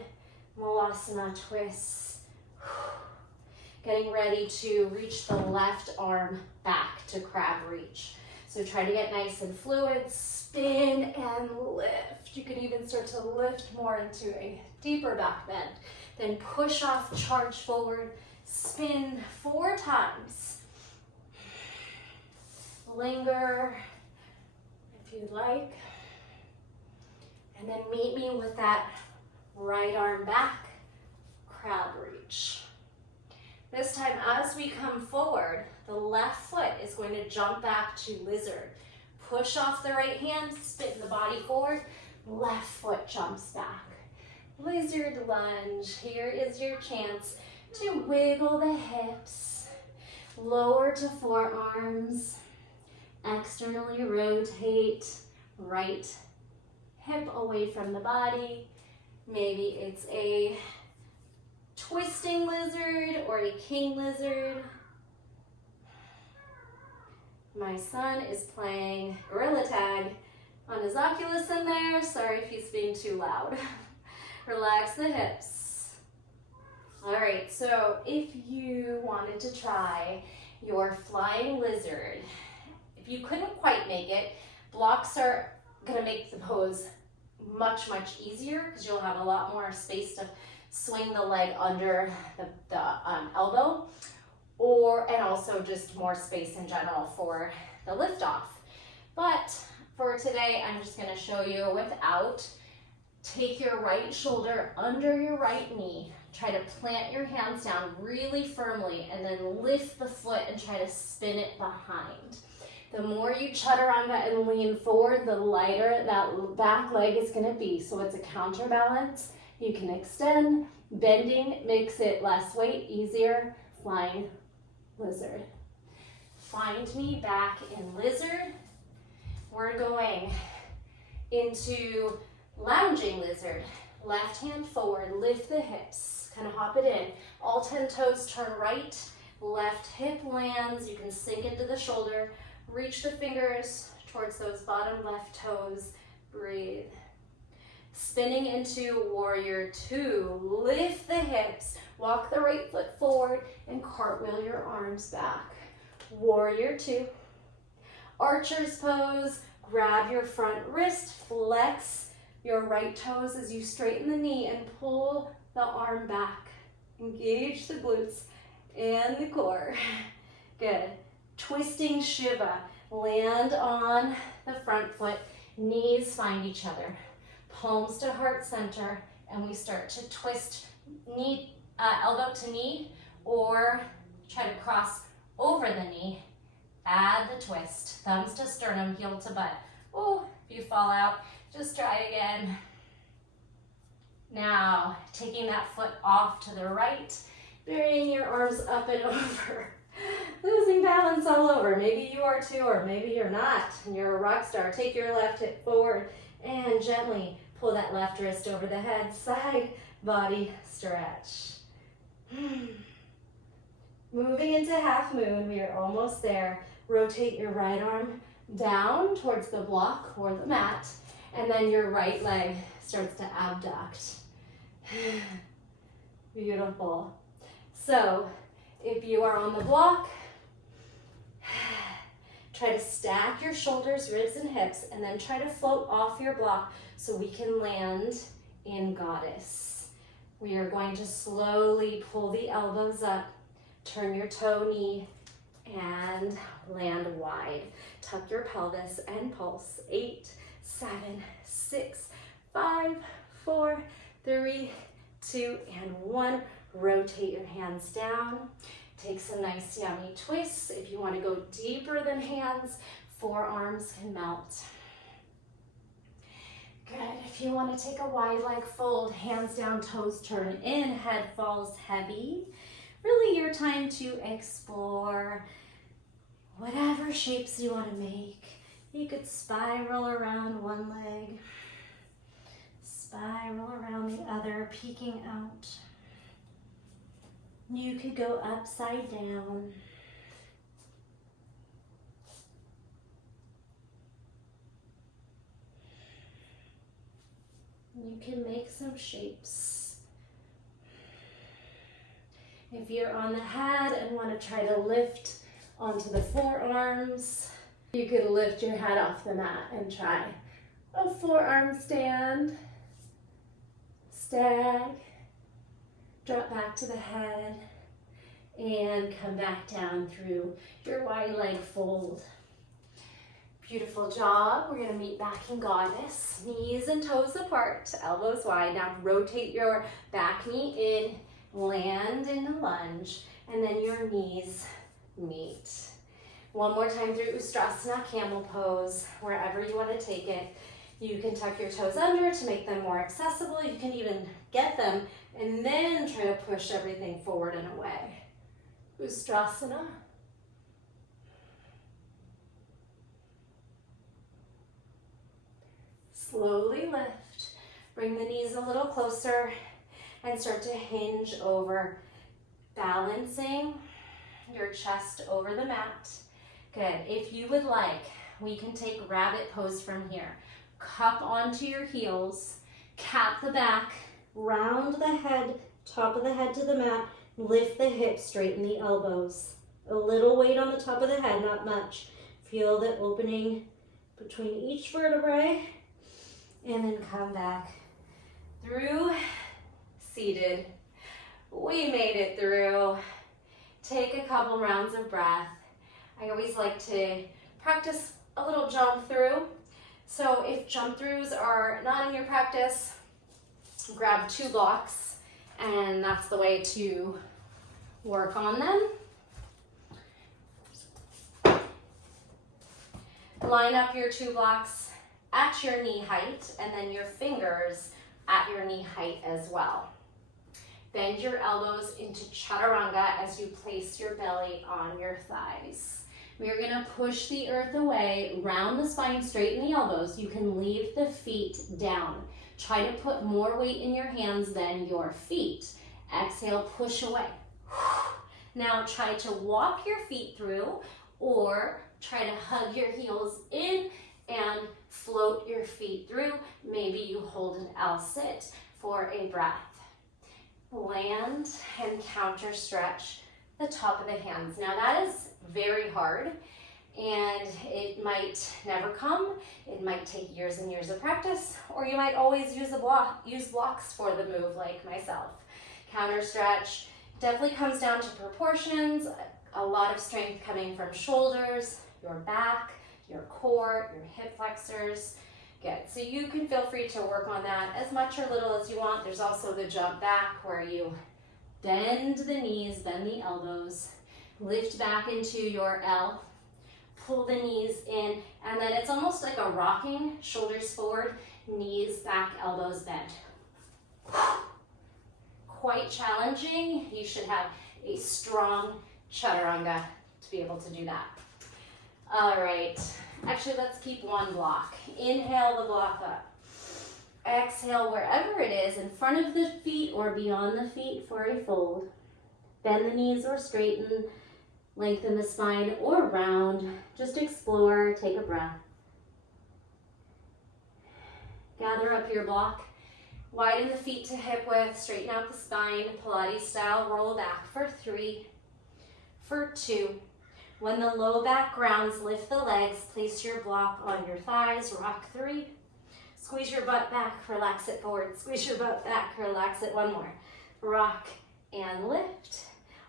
Malasana twists. Getting ready to reach the left arm back to crab reach. So try to get nice and fluid, spin and lift. You can even start to lift more into a deeper back bend. Then push off, charge forward, spin 4 times. Linger if you'd like. And then meet me with that right arm back, crab reach. This time, as we come forward, the left foot is going to jump back to lizard. Push off the right hand, spin the body forward, left foot jumps back. Lizard lunge. Here is your chance to wiggle the hips, lower to forearms, externally rotate, right hip away from the body. Maybe it's a twisting lizard or a king lizard. My son is playing gorilla tag on his Oculus in there. Sorry if he's being too loud. Relax the hips. All right, so if you wanted to try your flying lizard, if you couldn't quite make it, blocks are gonna make the pose much, much easier because you'll have a lot more space to swing the leg under the elbow, and also just more space in general for the lift off. But for today, I'm just gonna show you without. Take your right shoulder under your right knee. Try to plant your hands down really firmly and then lift the foot and try to spin it behind. The more you chaturanga and lean forward, the lighter that back leg is gonna be. So it's a counterbalance. You can extend. Bending makes it less weight, easier. Flying lizard. Find me back in lizard. We're going into lounging lizard. Left hand forward, lift the hips, kind of hop it in. All 10 toes turn right, left hip lands. You can sink into the shoulder. Reach the fingers towards those bottom left toes. Breathe. Spinning into warrior 2. Lift the hips, walk the right foot forward, and cartwheel your arms back. Warrior 2. Archer's pose. Grab your front wrist, flex your right toes as you straighten the knee and pull the arm back. Engage the glutes and the core. Good. Twisting Shiva. Land on the front foot. Knees find each other. Palms to heart center. And we start to twist knee, elbow to knee, or try to cross over the knee. Add the twist. Thumbs to sternum, heel to butt. Oh, if you fall out, just try it again. Now, taking that foot off to the right, burying your arms up and over. Losing balance all over. Maybe you are too, or maybe you're not, and you're a rock star. Take your left hip forward and gently pull that left wrist over the head. Side body stretch. Moving into half moon, we are almost there. Rotate your right arm down towards the block or the mat, and then your right leg starts to abduct. Beautiful. So, if you are on the block, try to stack your shoulders, ribs, and hips, and then try to float off your block so we can land in goddess. We are going to slowly pull the elbows up, turn your toe knee, and land wide. Tuck your pelvis and pulse. 8, 7, 6, 5, 4, 3, 2, and 1. Rotate your hands down. Take some nice yummy twists. If you want to go deeper than hands, forearms can melt. Good. If you want to take a wide leg fold, hands down, toes turn in, head falls heavy. Really your time to explore whatever shapes you want to make. You could spiral around one leg, spiral around the other, peeking out. You could go upside down. You can make some shapes. If you're on the head and want to try to lift onto the forearms, you could lift your head off the mat and try a forearm stand, stag, drop back to the head, and come back down through your wide leg fold. Beautiful job. We're going to meet back in goddess. Knees and toes apart, elbows wide. Now rotate your back knee in, land in a lunge, and then your knees meet. One more time through Ustrasana, camel pose, wherever you want to take it. You can tuck your toes under to make them more accessible. You can even get them and then try to push everything forward and away. Ustrasana. Slowly lift. Bring the knees a little closer and start to hinge over, balancing your chest over the mat. Good. If you would like, we can take rabbit pose from here. Cup onto your heels, cap the back, round the head, top of the head to the mat, lift the hips, straighten the elbows. A little weight on the top of the head, not much. Feel the opening between each vertebrae, and then come back through seated. We made it through. Take a couple rounds of breath. I always like to practice a little jump through. So if jump throughs are not in your practice, grab 2 blocks, and that's the way to work on them. Line up your 2 blocks at your knee height, and then your fingers at your knee height as well. Bend your elbows into chaturanga as you place your belly on your thighs. We are going to push the earth away, round the spine, straighten the elbows. You can leave the feet down. Try to put more weight in your hands than your feet. Exhale, push away. Now try to walk your feet through, or try to hug your heels in and float your feet through. Maybe you hold an L sit for a breath. Land and counter stretch the top of the hands. Now that is very hard, And it might never come. It might take years and years of practice, or you might always use blocks for the move like myself. Counter stretch definitely comes down to proportions, a lot of strength coming from shoulders, your back, your core, your hip flexors. Good. So you can feel free to work on that as much or little as you want. There's also the jump back where you bend the knees, bend the elbows, lift back into your L, pull the knees in, and then it's almost like a rocking, shoulders forward, knees back, elbows bent. Quite challenging. You should have a strong chaturanga to be able to do that. All right, actually let's keep one block. Inhale the block up. Exhale wherever it is, in front of the feet or beyond the feet for a fold. Bend the knees or straighten, lengthen the spine or round. Just explore, take a breath. Gather up your block. Widen the feet to hip width, straighten out the spine, Pilates style, roll back for 3, for 2. When the low back grounds, lift the legs, place your block on your thighs, rock 3. Squeeze your butt back, relax it forward. Squeeze your butt back, relax it, one more. Rock and lift.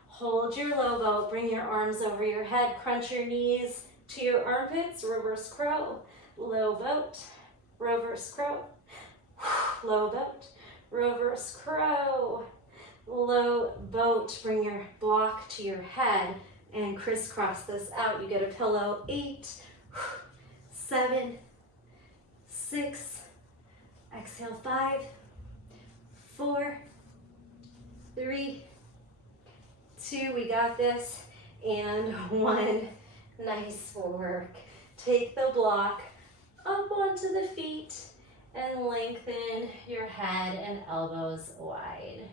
Hold your low boat, bring your arms over your head, crunch your knees to your armpits, reverse crow, low boat, reverse crow. Low boat, reverse crow, low boat. Bring your block to your head and crisscross this out. You get a pillow. 8, 7, 6, exhale 5, 4, 3, 2, we got this, and 1. Nice work. Take the block up onto the feet and lengthen your head and elbows wide.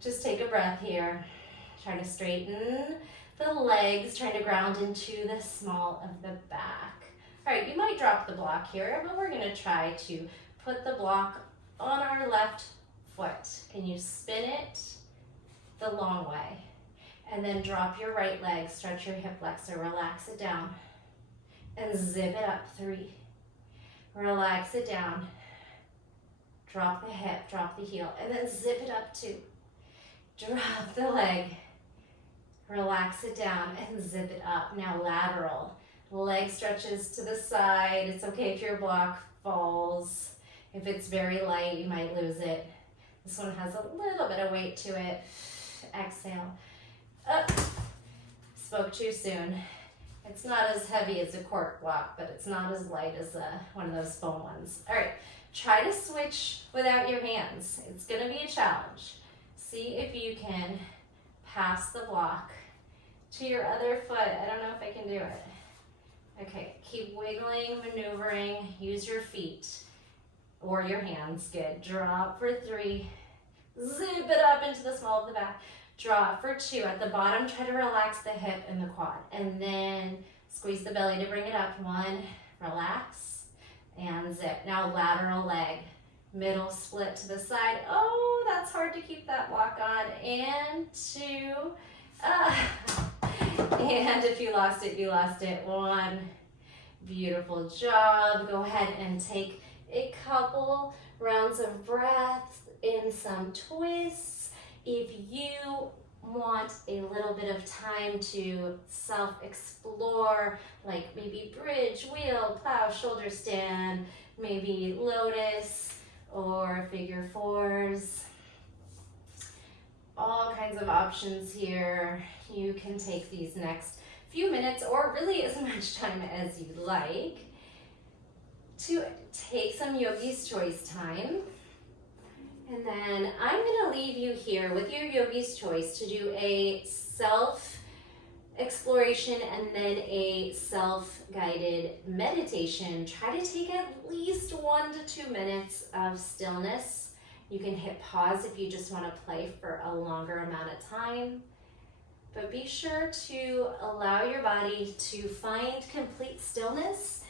Just take a breath here. Try to straighten the legs, trying to ground into the small of the back. All right, you might drop the block here, but we're gonna try to put the block on our left foot. Can you spin it the long way? And then drop your right leg, stretch your hip flexor, relax it down, and zip it up. 3. Relax it down. Drop the hip, drop the heel, and then zip it up 2. Drop the leg. Relax it down and zip it up. Now lateral. Leg stretches to the side. It's okay if your block falls. If it's very light, you might lose it. This one has a little bit of weight to it. Exhale. Up. Spoke too soon. It's not as heavy as a cork block, but it's not as light as one of those foam ones. All right, try to switch without your hands. It's gonna be a challenge. See if you can pass the block to your other foot. I don't know if I can do it. Okay, keep wiggling, maneuvering, use your feet or your hands. Good, drop for 3. Zip it up into the small of the back. Drop for 2. At the bottom, try to relax the hip and the quad. And then squeeze the belly to bring it up. 1, relax, and zip. Now lateral leg. Middle split to the side. Oh, that's hard to keep that block on. And 2. And if you lost it, you lost it. 1. Beautiful job. Go ahead and take a couple rounds of breath in some twists. If you want a little bit of time to self-explore, like maybe bridge, wheel, plow, shoulder stand, maybe lotus or figure 4s, all kinds of options here. You can take these next few minutes or really as much time as you like to take some yogi's choice time. And then I'm going to leave you here with your yogi's choice to do a self-exploration and then a self-guided meditation. Try to take at least 1 to 2 minutes of stillness. You can hit pause if you just want to play for a longer amount of time. But be sure to allow your body to find complete stillness.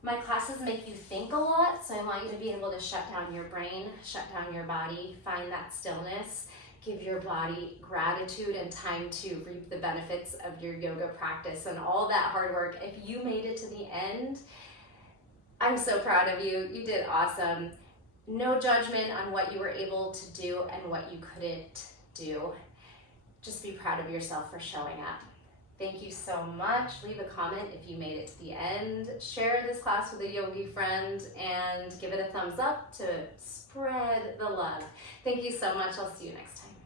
My classes make you think a lot, so I want you to be able to shut down your brain, shut down your body, find that stillness, Give your body gratitude and time to reap the benefits of your yoga practice and all that hard work. If you made it to the end, I'm so proud of you. You did awesome. No judgment on what you were able to do and what you couldn't do. Just be proud of yourself for showing up. Thank you so much. Leave a comment if you made it to the end. Share this class with a yogi friend and give it a thumbs up to spread the love. Thank you so much. I'll see you next time.